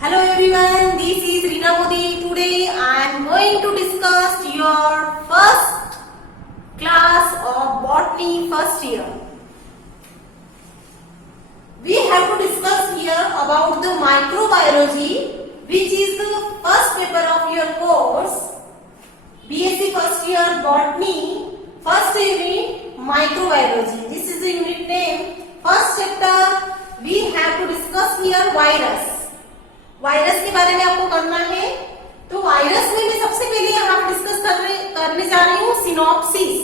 Hello everyone, this is Reena Modi. Today I am going to discuss your first class of botany first year. We have to discuss here about the microbiology, which is the first paper of your course. BSc first year botany, first unit microbiology. This is the unit name. First chapter we have to discuss here virus. Virus के बारे में आपको करना है। तो virus में मैं सबसे पहले यहाँ पर डिस्कस करने जा रही हूँ सिनॉप्सिस।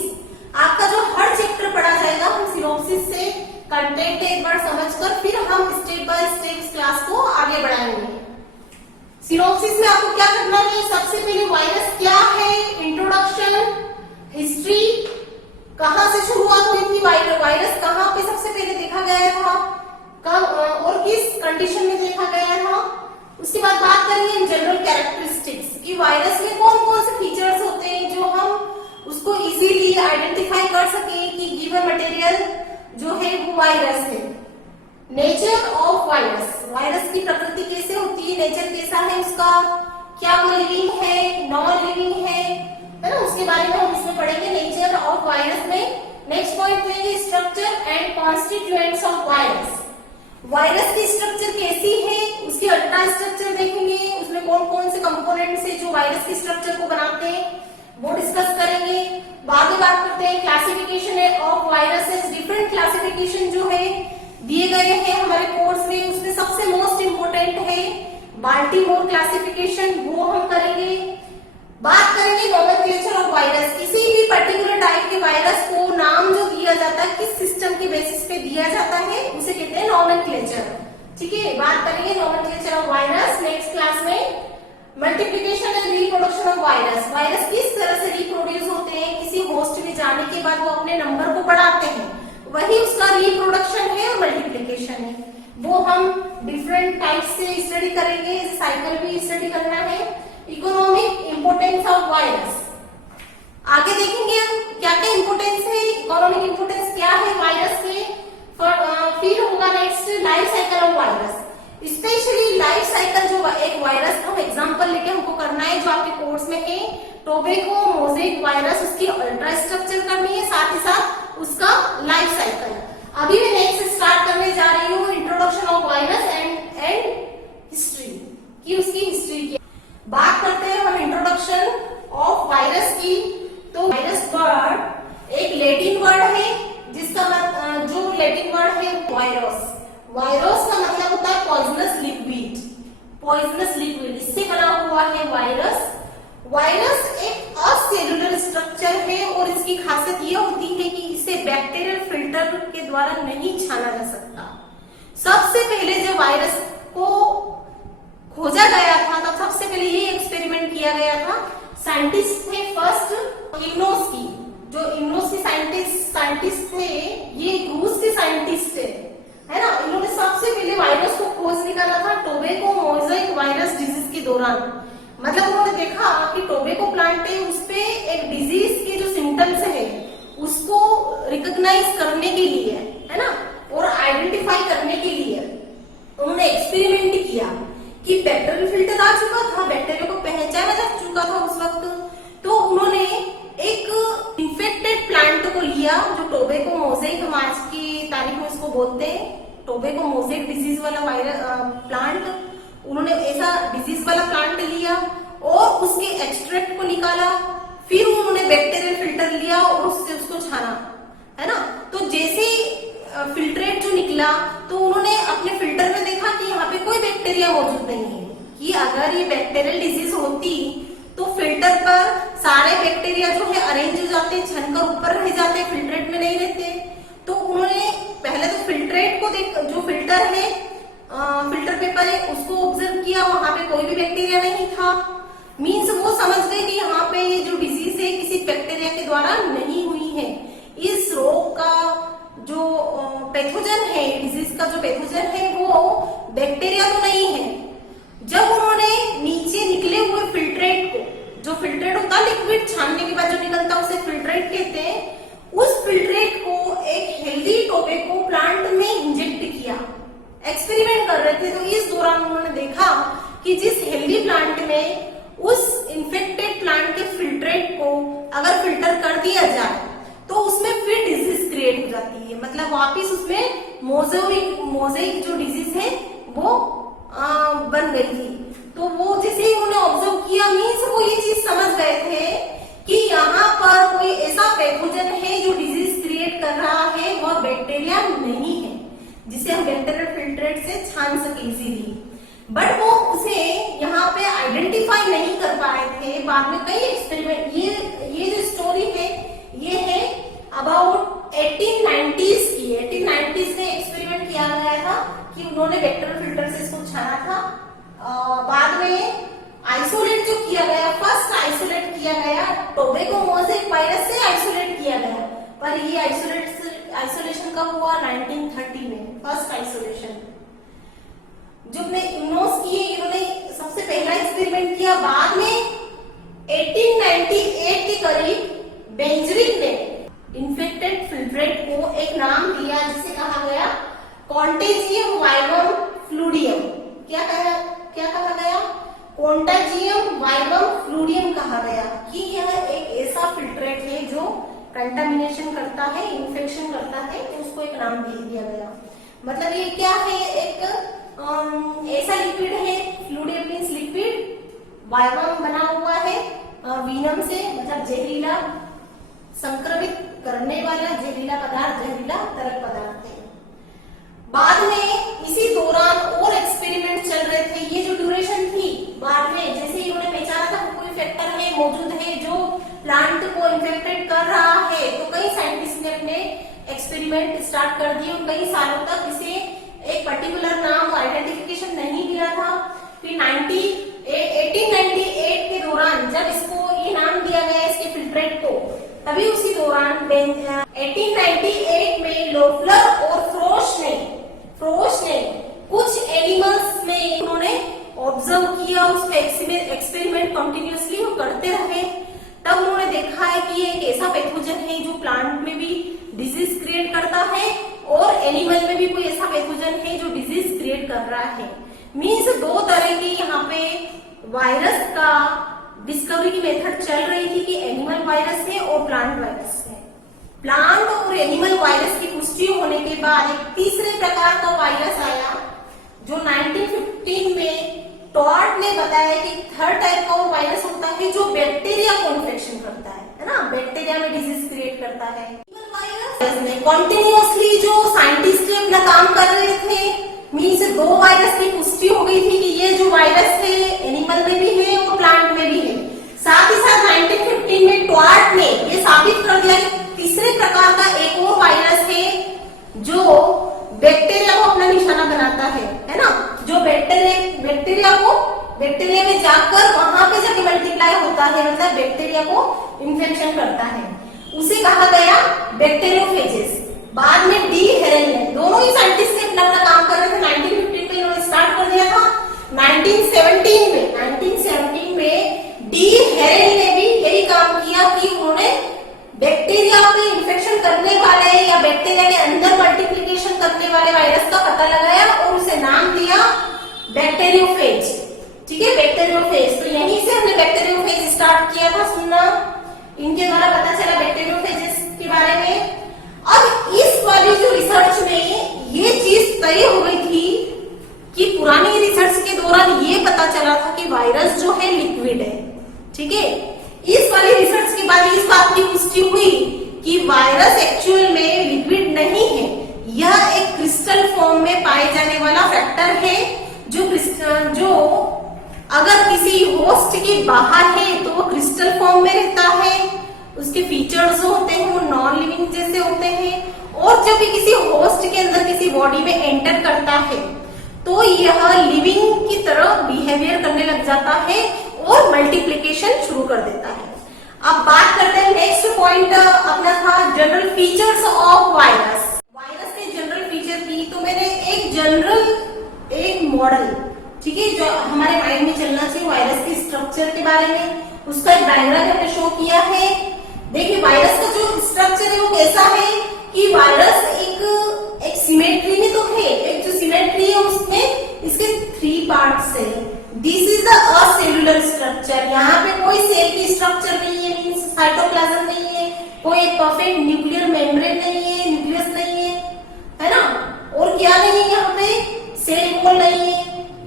आपका जो हर चैप्टर पढ़ा जाएगा हम सिनॉप्सिस से कंटेंट एक बार समझकर फिर हम स्टेप बाय स्टेप इस क्लास को आगे बढ़ाएंगे। सिनॉप्सिस में आपको क्या करना है, सबसे पहले वायरस क्या है, इंट्रोडक्शन, हिस्ट्री, कहाँ से शुरुआत हुई थी, वायरस कहाँ पे सबसे पहले देखा गया था, कब और किस कंडीशन में देखा गया था। उसके बाद बात करेंगे जनरल कैरेक्टरिस्टिक्स कि वायरस में कौन कौन से फीचर्स होते हैं जो हम उसको इजीली आइडेंटिफाई कर सके कि गिवन मटेरियल जो है वो वायरस है। नेचर ऑफ वायरस, वायरस की प्रकृति कैसे होती है, नेचर कैसा है उसका, क्या वो लिविंग है, नॉन लिविंग है ना, उसके बारे में हम इसमें पढ़ेंगे नेचर ऑफ वायरस में। नेक्स्ट पॉइंट लेंगे structure and constituents of virus. Virus की स्ट्रक्चर कैसी है, उसकी अल्ट्रा स्ट्रक्चर देखेंगे, उसमें कौन कौन से कंपोनेंट्स है जो वायरस की स्ट्रक्चर को बनाते हैं वो डिस्कस करेंगे। बाद में बात करते हैं classification of viruses. Different classification जो है दिए गए हैं हमारे कोर्स में, उसमें सबसे मोस्ट इम्पोर्टेंट है बाल्टीमोर क्लासिफिकेशन, वो हम करेंगे। बात करेंगे नोमेनक्लेचर ऑफ वायरस। किसी भी पर्टिकुलर टाइप के वायरस को नाम जो दिया जाता है, किस सिस्टम के बेसिस पे दिया जाता है, उसे कहते हैं नोमेनक्लेचर। ठीक है, बात करेंगे nomenclature of virus next class में। Multiplication and reproduction of virus. Virus किस तरह से रिप्रोड्यूस होते हैं, किसी होस्ट में जाने के बाद वो अपने नंबर को बढ़ाते हैं, वही उसका रिप्रोडक्शन है और मल्टीप्लिकेशन है। वो हम डिफरेंट टाइप से स्टडी करेंगे, साइकिल भी स्टडी करना है। इकोनॉमिक इंपोर्टेंस ऑफ वायरस, आगे देखेंगे हम क्या क्या इंपोर्टेंस है, इकोनॉमिक इंपोर्टेंस क्या है वायरस के। फिर होगा next life cycle of virus. Specially life cycle जो एक वायरस का एग्जांपल लेके हमको करना है जो आपके कोर्स में है, टोबैको मोज़ेक वायरस, उसकी अल्ट्रा स्ट्रक्चर करनी है, साथ ही साथ उसका लाइफ साइकिल। अभी मैं नेक्स्ट स्टार्ट करने जा रही हूँ introduction of virus and history की, उसकी हिस्ट्री की बात करते हैं हम इंट्रोडक्शन ऑफ वायरस की। तो वायरस वर्ड एक लैटिन वर्ड है जिसका जो लैटिन वर्ड है वायरस। वायरस का मतलब होता है पॉइजनस लिक्विड, पॉइजनस लिक्विड, इससे बना हुआ है वायरस। वायरस एक असेलुलर स्ट्रक्चर है और इसकी खासियत यह होती है कि इसे बैक्टीरियल फिल्टर के द्वारा नहीं छाना जा सकता। सबसे पहले जब वायरस को खोजा गया था तब सबसे पहले ये एक्सपेरिमेंट किया गया था, साइंटिस्ट थे फर्स्ट इग्नोस्की, जो इग्नोस्की साइंटिस्ट थे, ये रूस के साइंटिस्ट थे, है ना। इन्होंने सबसे पहले वायरस को खोज निकाला था टोबैको मोज़ेक वायरस डिजीज के दौरान। मतलब उन्होंने देखा कि टोबैको प्लांट है, उसपे एक डिजीज के जो सिम्टम्स है उसको रिकॉग्नाइज करने के लिए, है ना, और आइडेंटिफाई करने के लिए उन्होंने एक्सपेरिमेंट किया कि बैक्टीरियल फिल्टर आ चुका था, बैक्टीरिया को पहचाना जा चुका था उस वक्त। तो उन्होंने एक इन्फेक्टेड प्लांट को लिया जो टोबैको मोज़ेक, हम आज की तारीख में इसको बोलते हैं टोबैको मोज़ेक डिजीज वाला वायरस प्लांट। उन्होंने ऐसा डिजीज वाला प्लांट लिया और उसके एक्सट्रैक्ट को निकाला, फिर उन्होंने बैक्टीरियल फिल्टर लिया और उससे उसको छाना, है ना। तो जैसे फिल्ट्रेट जो निकला तो उन्होंने अपने फिल्टर में देखा कि यहाँ पे कोई बैक्टीरिया मौजूद नहीं है, कि अगर ये बैक्टीरियल डिजीज होती तो फिल्टर पर सारे बैक्टीरिया जो है अरेंज हो जाते, छनकर ऊपर रह जाते, फिल्ट्रेट में नहीं रहते। तो उन्होंने पहले तो फिल्ट्रेट को देख, जो फिल्टर है फिल्टर पेपर है उसको ऑब्जर्व किया, वहां पे कोई भी बैक्टीरिया नहीं था। मीन्स वो समझ गए कि यहाँ पे ये जो डिजीज है किसी बैक्टीरिया के द्वारा नहीं हुई है। इस रोग का जो पैथोजन है, डिजीज का जो पैथोजन है वो बैक्टीरिया तो नहीं है। जब उन्होंने नीचे निकले हुए फिल्ट्रेट को, जो फिल्ट्रेट होता है लिक्विड छानने के बाद जो निकलता है उसे फिल्ट्रेट कहते हैं, उस फिल्ट्रेट को एक हेल्दी टोबैको प्लांट में इंजेक्ट किया। एक्सपेरिमेंट कर रहे थे तो इस दौरान उन्होंने देखा कि जिस हेल्दी प्लांट में उस इन्फेक्टेड प्लांट के फिल्ट्रेट को अगर फिल्टर कर दिया जाए तो उसमें फिर डिजीज क्रिएट हो जाती है, मतलब वापिस उसमें मोजेइक जो डिजीज है वो बन गई थी। तो वो जैसे उन्होंने ऑब्जर्व किया, मीन्स वो ये चीज समझ गए थे कि यहाँ पर कोई ऐसा पैथोजन है जो डिजीज क्रिएट कर रहा है, वह बैक्टीरिया नहीं है जिसे हम बैक्टीरियल फिल्ट्रेट से छान सके इजीली। बट वो उसे यहाँ पे आइडेंटिफाई नहीं कर पाए थे। बाद में कई एक्सपेरिमेंट, ये जो स्टोरी है ये है अबाउट 1890s की। 1890s में एक्सपेरिमेंट किया गया था कि उन्होंने बैक्टीरियल फिल्टर से इसको छाना था। बाद में आइसोलेट जो किया गया, फर्स्ट आइसोलेट किया गया टोबैको मोज़ेक वायरस से आइसोलेट किया गया, पर ये आइसोलेशन कब हुआ? 1930 में फर्स्ट आइसोलेशन। जो अपने इम्यूनोस किए, इन्होंने सबसे पहला एक्सपेरिमेंट किया। बाद में 1898 के करीब बेंजविक ने इन्फेक्टेड फिल्ट्रेट को एक नाम दिया जिसे कहा गया कॉन्टेजियम वाइवम फ्लूडियम। क्या कहा गया? कॉन्टेजियम वाइवम फ्लूडियम कहा गया कि यह एक ऐसा फिल्ट्रेट है जो कंटामिनेशन करता है, इन्फेक्शन करता है, तो उसको एक नाम दे दिया गया। मतलब ये क्या है? एक ऐसा लिक्विड है, फ्लूडियम मीन्स लिक्विड, वाइवम बना हुआ है वीनम से, मतलब जहरीला संक्रमित करने वाला जहरीला पदार्थ, जहरीला तरल पदार्थ है। बाद में इसी दौरान और एक्सपेरिमेंट चल रहे थे। ये जो ड्यूरेशन थी, बाद में जैसे ही उन्होंने पहचाना था कोई फैक्टर है मौजूद है जो प्लांट को इन्फेक्टेड कर रहा है, तो कई साइंटिस्ट ने अपने एक्सपेरिमेंट स्टार्ट कर दिए और कई सालों तक इसे एक पर्टिकुलर नाम आइडेंटिफिकेशन नहीं मिला था। फिर 1898 के दौरान जब इसको ये नाम दिया गया इसके फिल्ट्रेट को, तभी उसी दौरान 1898 में लोफलर और फ्रोश ने कुछ एनिमल्स में उन्होंने ऑब्जर्व किया, उस पे एक्सपेरिमेंट कंटिन्यूअसली वो करते रहे। तब उन्होंने देखा है कि ये एक ऐसा पैथोजन है जो प्लांट में भी डिजीज क्रिएट करता है और एनिमल में भी कोई ऐसा पैथोजन है जो डिजीज क्रिएट कर रहा है। मीन्स दो तरह की यहाँ पे वायरस का डिस्कवरी की मेथड चल रही थी कि एनिमल वायरस है और प्लांट वायरस है। प्लांट और एनिमल वायरस की पुष्टि होने के बाद एक तीसरे प्रकार का वायरस आया जो 1915 में टॉर्ट ने बताया कि थर्ड टाइप का वो वायरस होता है जो बैक्टीरिया को इन्फेक्शन करता है ना, बैक्टीरिया में डिजीज क्रिएट करता है। वायरस में कॉन्टिन्यूअसली जो साइंटिस्ट अपना काम कर रहे थे, मीन्स दो वायरस की पुष्टि हो गई थी कि ये जो वायरस है एनिमल में भी है और प्लांट में भी है। साथ ही साथ 1915 में टॉर्ट ने ये साबित कर दिया कि तीसरे प्रकार का एक और वायरस है जो बैक्टीरिया को अपना निशाना बनाता है ना, जो बैक्टीरिया में जाकर वहां पे जब मल्टीप्लाई होता है, मतलब बैक्टीरिया को इन्फेक्शन करता है, उसे कहा गया बैक्टीरियोफेजेस। बाद में डी हेरेल ने, दोनों ही साइंटिस्ट से अपना काम कर रहे थे। 1915 में इन्होंने स्टार्ट कर दिया था। 1917 में डी हेरेल ने भी यही काम किया कि उन्होंने बैक्टीरिया के इन्फेक्शन करने वाले या बैक्टीरिया के अंदर मल्टीप्लिकेशन करने वाले वायरस का पता लगाया और उसे नाम दिया बैक्टीरियोफेज। ठीक है, बैक्टीरियोफेज। तो यहीं से हमने बैक्टीरियोफेज स्टार्ट किया था सुनना, इनके द्वारा पता चला बैक्टीरियोफेजेस के बारे में। अब इस वाली जो रिसर्च में ये चीज तय हो गई थी कि पुरानी रिसर्च के दौरान ये पता चला था कि वायरस जो है लिक्विड है। ठीक है, इस वाली रिसर्च के बाद इस बात की पुष्टि हुई कि वायरस एक्चुअल में लिक्विड नहीं है, यह एक क्रिस्टल फॉर्म में पाए जाने वाला फैक्टर है जो अगर किसी होस्ट के बाहर है तो वो क्रिस्टल फॉर्म में रहता है, उसके फीचर्स जो होते हैं वो नॉन लिविंग जैसे होते हैं, और जब भी किसी होस्ट के अंदर किसी बॉडी में एंटर करता है तो यह लिविंग की तरह बिहेवियर करने लग जाता है और मल्टीप्लिकेशन शुरू कर देता है। अब बात करते हैं नेक्स्ट पॉइंट अपना था general features of virus. Virus के जनरल फीचर की तो मैंने एक मॉडल, ठीक है, जो हमारे माइंड में चलना चाहिए वायरस के स्ट्रक्चर के बारे में, उसका एक डायग्राम हमने शो किया है। देखिए वायरस का जो स्ट्रक्चर है वो कैसा है कि वायरस एक सिमेट्री में तो है, एक जो सिमेट्री है उसमें इसके 3 पार्ट्स है। This is the acellular structure. यहाँ पे कोई सेल की स्ट्रक्चर नहीं है, मीन्स साइटोप्लाज्म नहीं है, कोई एक परफेक्ट न्यूक्लियर मेम्ब्रेन नहीं है, न्यूक्लियस नहीं है ना। और क्या नहीं है यहाँ पे, सेल वॉल नहीं है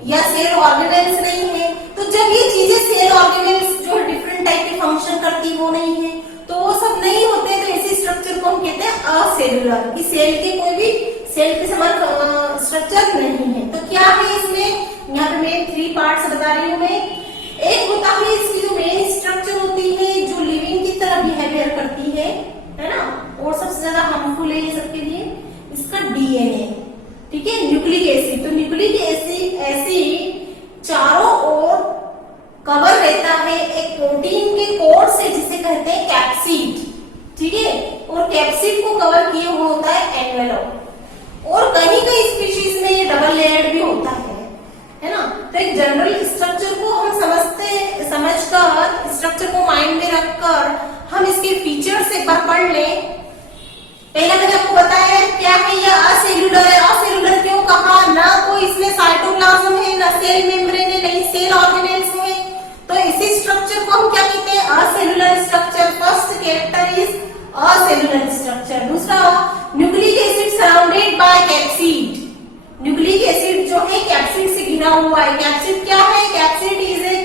या सेल ऑर्गेनेल्स नहीं है। तो जब ये चीजें सेल ऑर्गेनेल्स जो डिफरेंट टाइप के फंक्शन करती वो नहीं है, तो वो सब नहीं होते, तो ऐसी स्ट्रक्चर को हम कहते हैं असेल्युलर, कि सेल के कोई भी सेल के समान स्ट्रक्चर नहीं है। तो क्या है इसमें, यहाँ पे मैं 3 पार्ट्स बता रही हूँ मैं। एक होता है इसकी जो मेन स्ट्रक्चर होती है, जो लिविंग की तरह बिहेवियर करती है ना, और सबसे ज्यादा हार्मफुल है ये सबके लिए, इसका डीएनए, ठीक है, न्यूक्लिक एसिड। तो न्यूक्लिक एसिड चारों ओर कवर रहता है एक प्रोटीन के कोट से, जिसे कहते हैं कैप्सिड, ठीक है। और कैप्सिड को कवर किए हुआ होता है एनवेलोप, और कहीं कहीं स्पीशीज में ये डबल लेयर्ड भी होता है ना। तो एक जनरल स्ट्रक्चर को हम समझकर स्ट्रक्चर को माइंड में रखकर हम इसके फीचर्स एक बार पढ़ लें। पहले मैंने आपको बताया क्या है, ये असेल्युलर है। असेल्युलर क्यों कहा, ना कोई इसमें साइटोप्लाज्म है, ना सेल मेम्ब्रेन है, नहीं सेल ऑर्गेनेल्स है। तो इसी स्ट्रक्चर को हम क्या कहते हैं, acellular structure. First character is acellular structure. दूसरा, nucleic acid surrounded by capsid. Nucleic acid जो है कैप्सिड से घिरा हुआ है। कैप्सिड क्या है, capsid is a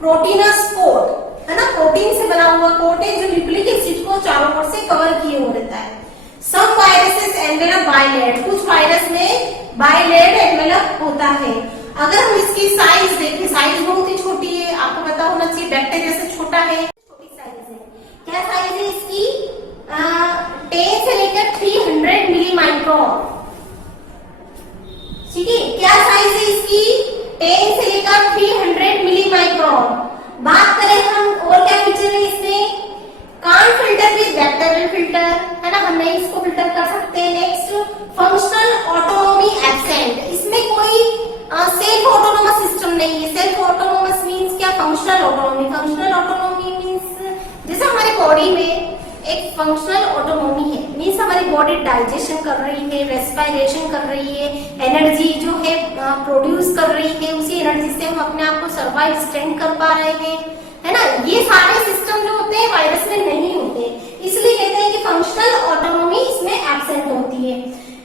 proteinous coat, है ना, प्रोटीन से बना हुआ कोट है जो न्यूक्लिक एसिड को चारों ओर से कवर किए हुए रहता है। सम वायरसेस एनवेलप बाइलेड, कुछ वायरस में बाइलेड एनवेलप होता है। अगर हम इसकी साइज देखें, साइज बहुत ही छोटी है, आपको पता होना चाहिए बैक्टीरिया से छोटा है, छोटी साइज है। क्या साइज है इसकी, 10 से लेकर 300 मिली माइक्रोन, ठीक है। क्या साइज है इसकी, 10 से लेकर 300 मिली माइक्रोन। बात करें हम और क्या फीचर है इसमें, can't filter with bacterial filter, है ना, हम नहीं इसको फिल्टर कर सकते। नेक्स्ट, फंक्शनल ऑटोनॉमी एब्सेंट, इसमें कोई सेल्फ ऑटोनोमस सिस्टम नहीं है। सेल्फ ऑटोनोमस मींस क्या, functional autonomy. Functional autonomy means जैसे हमारी बॉडी में एक फंक्शनल ऑटोनॉमी है, मींस हमारी बॉडी डाइजेशन कर रही है, रेस्पिरेशन कर रही है, एनर्जी जो है प्रोड्यूस कर रही है, उसी एनर्जी से हम अपने आप को सर्वाइव स्टैंड कर पा रहे हैं, है ना। ये सारे सिस्टम जो होते हैं वायरस में नहीं होते, इसलिए कहते हैं कि फंक्शनल ऑटोनॉमी इसमें एब्सेंट होती है।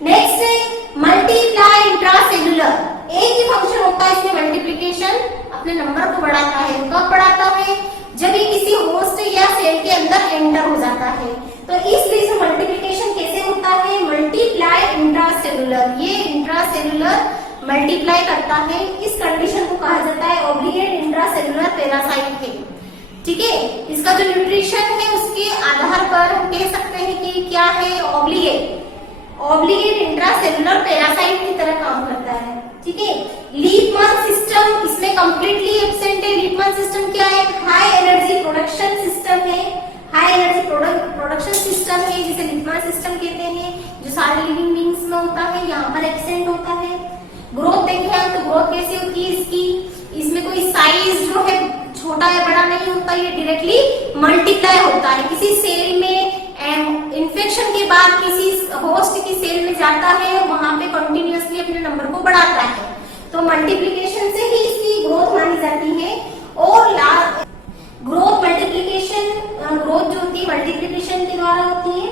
नेक्स्ट है मल्टीप्लाई इंट्रासेल्युलर। एक ही फंक्शन होता है इसमें, मल्टीप्लिकेशन, अपने नंबर को बढ़ाता है। कब बढ़ाता है, जब ये किसी होस्ट या सेल के अंदर एंटर हो जाता है। तो इसलिए से मल्टीप्लिकेशन कैसे होता है, मल्टीप्लाई इंट्रासेल्युलर। ये इंट्रासेल्युलर मल्टीप्लाई करता है, इस कंडीशन को कहा जाता है ऑब्लिगेट इंट्रासेल्युलर पैरासाइट है, ठीक है। इसका जो न्यूट्रिशन है उसके आधार पर हम कह सकते हैं कि क्या है, ऑब्लिगेट इंट्रासेल्युलर पैरासाइट की तरह काम करता है, ठीक है। लीपमैन सिस्टम इसमें कंप्लीटली एब्सेंट है। लीपमैन सिस्टम क्या है, हाई एनर्जी प्रोडक्शन सिस्टम है, हाई एनर्जी प्रोडक्शन सिस्टम है, जिसे लीपमैन सिस्टम कहते हैं, जो सारे लिविंग बींग्स में होता है, यहाँ पर एब्सेंट होता है। ग्रोथ देखें हम, तो ग्रोथ कैसे होती है इसकी, इसमें कोई साइज जो है छोटा या बड़ा नहीं होता, ये डायरेक्टली मल्टीप्लाई होता है। किसी सेल में इन्फेक्शन के बाद किसी होस्ट की सेल में जाता है, वहां पे कंटिन्यूअसली अपने नंबर को बढ़ाता है, तो मल्टीप्लिकेशन से ही इसकी ग्रोथ मानी जाती है। और ग्रोथ मल्टीप्लिकेशन, ग्रोथ जो होती है मल्टीप्लिकेशन के द्वारा होती है।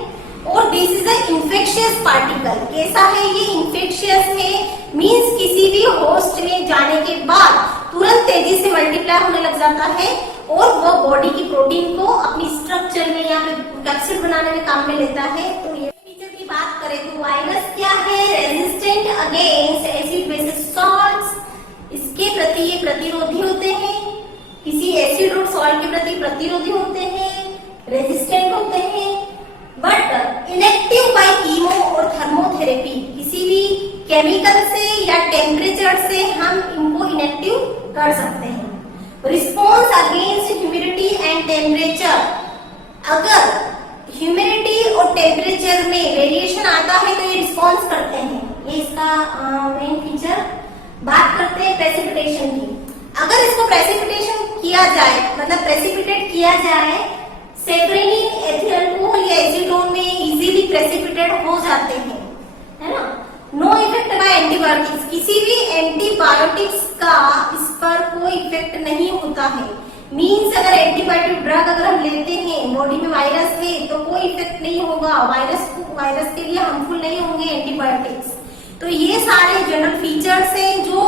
और this is a infectious particle. कैसा है ये, इंफेक्शियस है, मींस किसी भी होस्ट में जाने के बाद तुरंत तेजी से मल्टीप्लाई होने लग जाता है, और वो बॉडी की प्रोटीन को अपनी स्ट्रक्चर में या कैप्सिड बनाने में काम में लेता है। तो ये फीचर की बात करें तो वायरस क्या है, resistant against acid basis salts, इसके प्रति ये प्रतिरोधी होते हैं, किसी एसिड और सॉल्ट के प्रति प्रतिरोधी होते हैं, रेजिस्टेंट होते हैं, बट इनेक्टिव बाय कीमो और थर्मोथेरेपी। किसी भी केमिकल से या टेम्परेचर से हम इनको इनेक्टिव कर सकते हैं। Response against humidity and temperature, अगर ह्यूमिडिटी और टेम्परेचर में वेरिएशन आता है तो ये रिस्पॉन्स करते हैं, ये इसका मेन फीचर। बात करते हैं प्रेसिपिटेशन की। अगर इसको प्रेसिपिटेशन किया जाए, मतलब प्रेसिपिटेट किया जाए, सेफ्रेनिन एथिलकोल या एसीटोन में इजीली प्रेसिपिटेट हो जाते हैं, है ना। नो इफेक्ट बाय एंटीबायोटिक्स, किसी भी एंटीबायोटिक्स इसका इस पर कोई इफेक्ट नहीं होता है। मीन्स अगर एंटीबायोटिक ड्रग अगर हम लेते हैं, बॉडी में वायरस है तो कोई इफेक्ट नहीं होगा, वायरस के लिए हार्मफुल नहीं होंगे एंटीबायोटिक्स। तो ये सारे जनरल फीचर्स हैं जो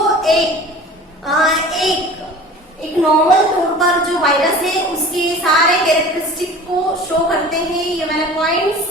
एक नॉर्मल तौर पर जो वायरस है उसके सारे कैरेक्टरिस्टिक को शो करते हैं। ये मैंने पॉइंट्स